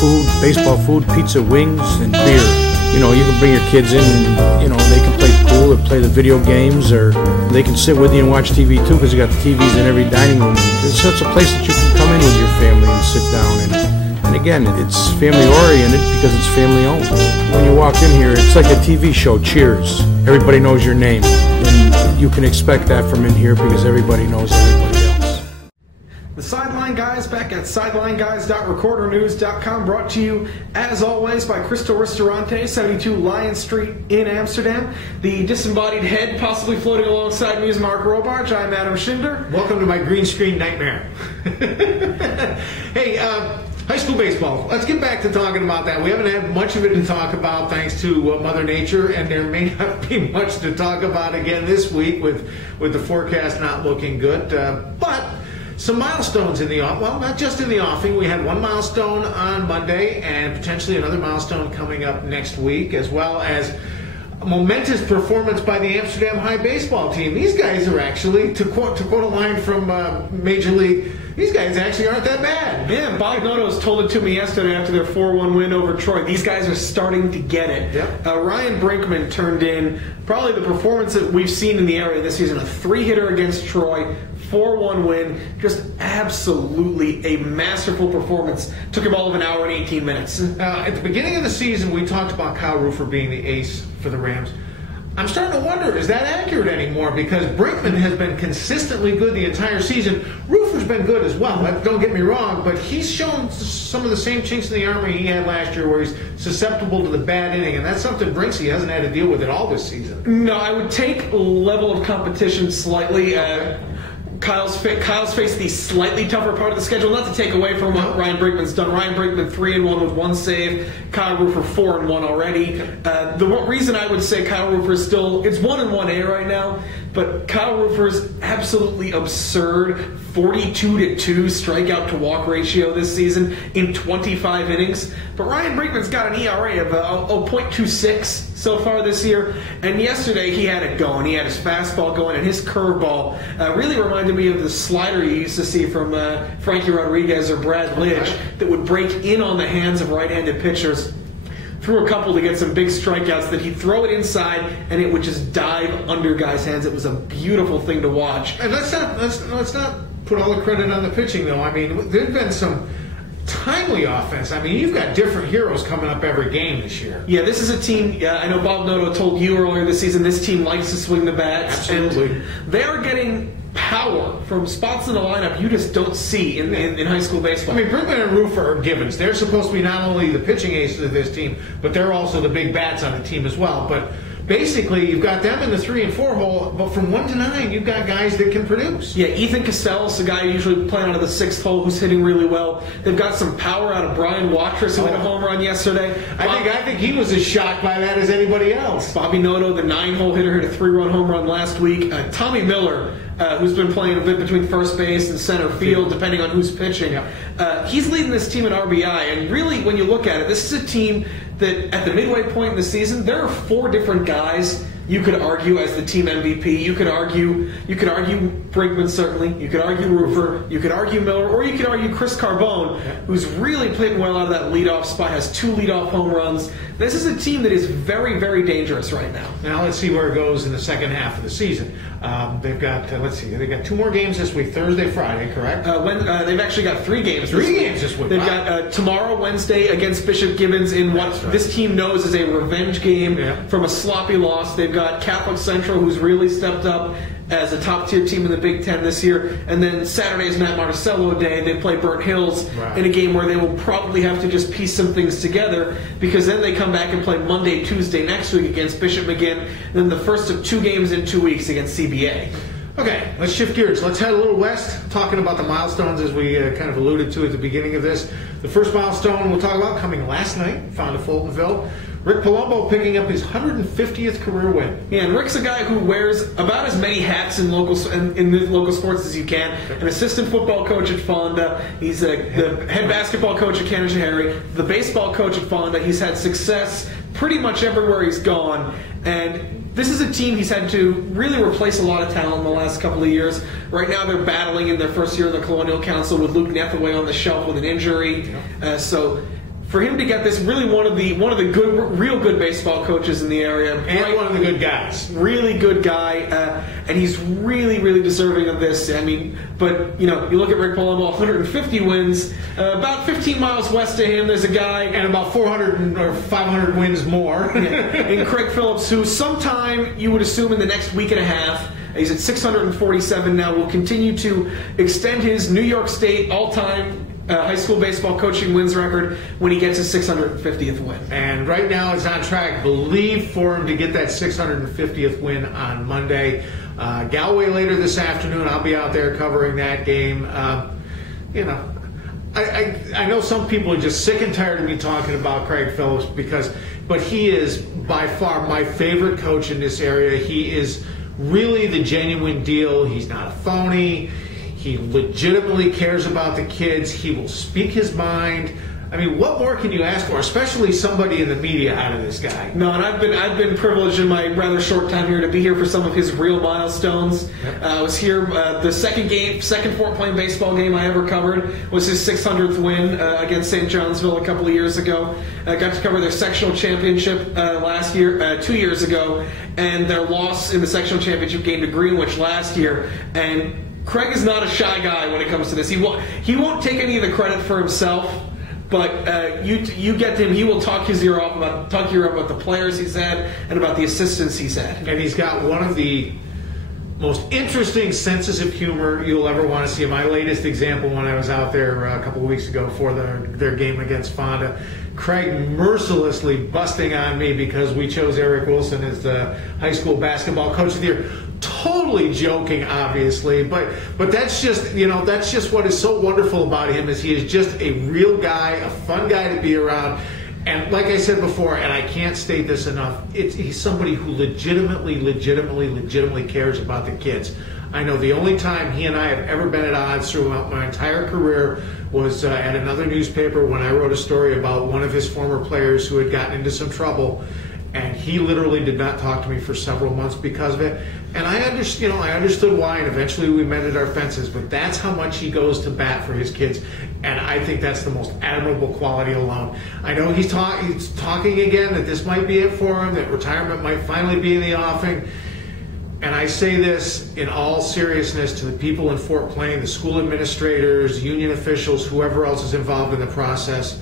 food, baseball food, pizza, wings, and beer. You know, you can bring your kids in and, you know, they can play pool or play the video games, or they can sit with you and watch TV too, because you got the TVs in every dining room. It's such a place that you can come in with your family and sit down. And again, it's family oriented because it's family owned. When you walk in here, it's like a TV show, Cheers. Everybody knows your name. And you can expect that from in here because everybody knows everybody else. The Sideline Guys back at sidelineguys.recordernews.com, brought to you, as always, by Crystal Ristorante, 72 Lion Street in Amsterdam. The disembodied head possibly floating alongside me is Mark Robarch. I'm Adam Schinder. Welcome to my green screen nightmare. Hey, high school baseball. Let's get back to talking about that. We haven't had much of it to talk about thanks to Mother Nature, and there may not be much to talk about again this week with the forecast not looking good. But some milestones in the offing. Well, not just in the offing. We had one milestone on Monday and potentially another milestone coming up next week, as well as a momentous performance by the Amsterdam High baseball team. These guys are actually, to quote a line from Major League, these guys actually aren't that bad. Yeah, Bob Notos told it to me yesterday after their 4-1 win over Troy. These guys are starting to get it. Yep. Ryan Brinkman turned in probably the performance that we've seen in the area this season. A 3-hitter against Troy, 4-1 win. Just absolutely a masterful performance. Took him all of an hour and 18 minutes. At the beginning of the season, we talked about Kyle Rufer being the ace for the Rams. I'm starting to wonder, is that accurate anymore? Because Brinkman has been consistently good the entire season. Rufer's been good as well, don't get me wrong, but he's shown some of the same chinks in the armor he had last year where he's susceptible to the bad inning, and that's something Brinksy hasn't had to deal with at all this season. No, I would take level of competition slightly. Kyle's faced the slightly tougher part of the schedule, not to take away from what Ryan Brinkman's done. Ryan Brinkman 3-1 with 1 save. Kyle Rufer 4-1 already. The reason I would say Kyle Rufer is still, it's 1-1A right now, but Kyle Rufer's absolutely absurd 42-2 strikeout to walk ratio this season in 25 innings. But Ryan Brinkman's got an ERA of 0.26 so far this year, and yesterday he had it going. He had his fastball going, and his curveball really reminded me of the slider you used to see from Frankie Rodriguez or Brad Lidge that would break in on the hands of right-handed pitchers. Threw a couple to get some big strikeouts that he'd throw it inside and it would just dive under guys' hands. It was a beautiful thing to watch. And let's not put all the credit on the pitching, though. I mean, there's been some timely offense. I mean, you've got different heroes coming up every game this year. Yeah, this is a team, I know Bob Noto told you earlier this season, this team likes to swing the bats. Absolutely. And they are getting power from spots in the lineup you just don't see in high school baseball. I mean, Brinkman and Rufer are givens. They're supposed to be not only the pitching aces of this team, but they're also the big bats on the team as well. But basically, you've got them in the 3 and 4 hole, but from 1 to 9, you've got guys that can produce. Yeah, Ethan Castells, the guy usually playing out of the 6th hole who's hitting really well. They've got some power out of Brian Watrous, who hit a home run yesterday. I think he was as shocked by that as anybody else. Bobby Noto, the 9-hole hitter, hit a 3-run home run last week. Tommy Miller, who's been playing a bit between first base and center field, depending on who's pitching. He's leading this team in RBI, and really, when you look at it, this is a team that at the midway point in the season, there are 4 different guys you could argue as the team MVP. You could argue Brinkman, certainly. You could argue Rufer. You could argue Miller, or you could argue Chris Carbone, who's really playing well out of that leadoff spot, has 2 leadoff home runs. This is a team that is very, very dangerous right now. Now let's see where it goes in the second half of the season. They've got they've got 2 more games this week, Thursday, Friday, correct? They've actually got 3 games. 3 games this week. They've got tomorrow, Wednesday, against Bishop Gibbons in what this team knows is a revenge game from a sloppy loss. They've got Catholic Central, who's really stepped up as a top-tier team in the Big Ten this year. And then Saturday's Matt Marticello Day. They play Burnt Hills in a game where they will probably have to just piece some things together, because then they come back and play Monday, Tuesday next week against Bishop McGinn, and then the first of 2 games in 2 weeks against CBA. Okay, let's shift gears. Let's head a little west, talking about the milestones as we kind of alluded to at the beginning of this. The first milestone we'll talk about coming last night, found at Fultonville. Rick Palumbo picking up his 150th career win. Yeah, and Rick's a guy who wears about as many hats in local sports as you can. An assistant football coach at Fonda. He's the head basketball coach at Canajoharie, the baseball coach at Fonda. He's had success pretty much everywhere he's gone. And this is a team he's had to really replace a lot of talent in the last couple of years. Right now they're battling in their first year in the Colonial Council with Luke Nethaway on the shelf with an injury. So for him to get this, really one of the good, real good baseball coaches in the area, and one of the good guys, really good guy, and he's really deserving of this. I mean, but you look at Rick Palumbo, 150 wins, about 15 miles west of him. There's a guy, and about 400 or 500 wins more, and Craig Phillips, who sometime you would assume in the next week and a half. He's at 647 now. Will continue to extend his New York State all-time high school baseball coaching wins record when he gets his 650th win. And right now it's on track, believe, for him to get that 650th win on Monday. Galway later this afternoon. I'll be out there covering that game. I know some people are just sick and tired of me talking about Craig Phillips but he is by far my favorite coach in this area. He is really the genuine deal. He's not a phony. He legitimately cares about the kids. He will speak his mind. I mean, what more can you ask for, especially somebody in the media out of this guy? No, and I've been privileged in my rather short time here to be here for some of his real milestones. Yep. I was here the second Fort Plain baseball game I ever covered was his 600th win against St. Johnsville a couple of years ago. I got to cover their sectional championship 2 years ago, and their loss in the sectional championship game to Greenwich last year. And Craig is not a shy guy when it comes to this. He won't take any of the credit for himself. But you get to him, he will talk your ear off about the players he's had and about the assistants he's had. And he's got one of the most interesting senses of humor you'll ever want to see. My latest example, when I was out there a couple of weeks ago for their game against Fonda, Craig mercilessly busting on me because we chose Eric Wilson as the high school basketball coach of the year. Totally joking, obviously, but that's just what is so wonderful about him is he is just a real guy, a fun guy to be around. And like I said before, and I can't state this enough, he's somebody who legitimately cares about the kids. I know the only time he and I have ever been at odds throughout my entire career was at another newspaper when I wrote a story about one of his former players who had gotten into some trouble. And he literally did not talk to me for several months because of it. And I understood why, and eventually we mended our fences. But that's how much he goes to bat for his kids. And I think that's the most admirable quality alone. I know he's talking again that this might be it for him, that retirement might finally be in the offing. And I say this in all seriousness to the people in Fort Plain, the school administrators, union officials, whoever else is involved in the process.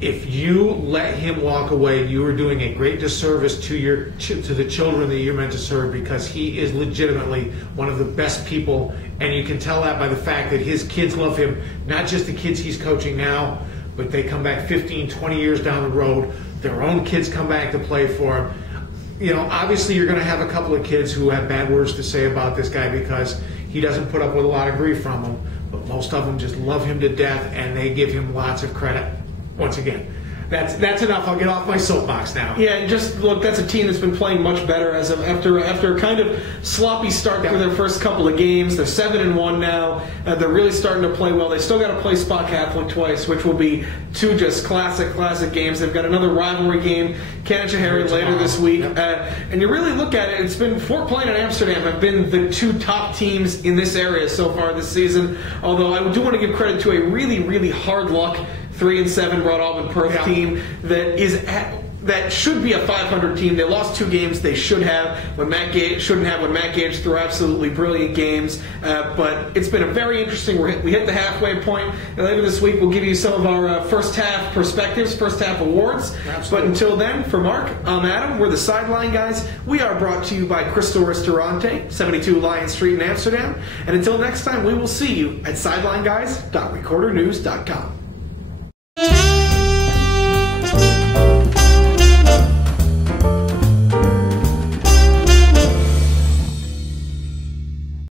If you let him walk away, you are doing a great disservice to the children that you're meant to serve, because he is legitimately one of the best people, and you can tell that by the fact that his kids love him, not just the kids he's coaching now, but they come back 15, 20 years down the road. Their own kids come back to play for him. Obviously you're going to have a couple of kids who have bad words to say about this guy because he doesn't put up with a lot of grief from them, but most of them just love him to death, and they give him lots of credit. Once again, that's enough. I'll get off my soapbox now. Yeah, and just look, that's a team that's been playing much better after a kind of sloppy start for their first couple of games. They're 7-1 now. They're really starting to play well. They still got to play Spot Catholic twice, which will be two just classic games. They've got another rivalry game, Canajoharie, later this week. Yep. And you really look at it, it's been Fort Plain and Amsterdam have been the two top teams in this area so far this season. Although I do want to give credit to a really hard luck 3-7 Broad Alban Perth team that should be a 500 team. They lost 2 games they should have when Matt Gage threw absolutely brilliant games. But it's been a very interesting. We hit the halfway point. And later this week we'll give you some of our first half perspectives, first half awards. Absolutely. But until then, for Mark, I'm Adam. We're the Sideline Guys. We are brought to you by Crystal Ristorante, 72 Lion Street in Amsterdam. And until next time, we will see you at sidelineguys.recordernews.com.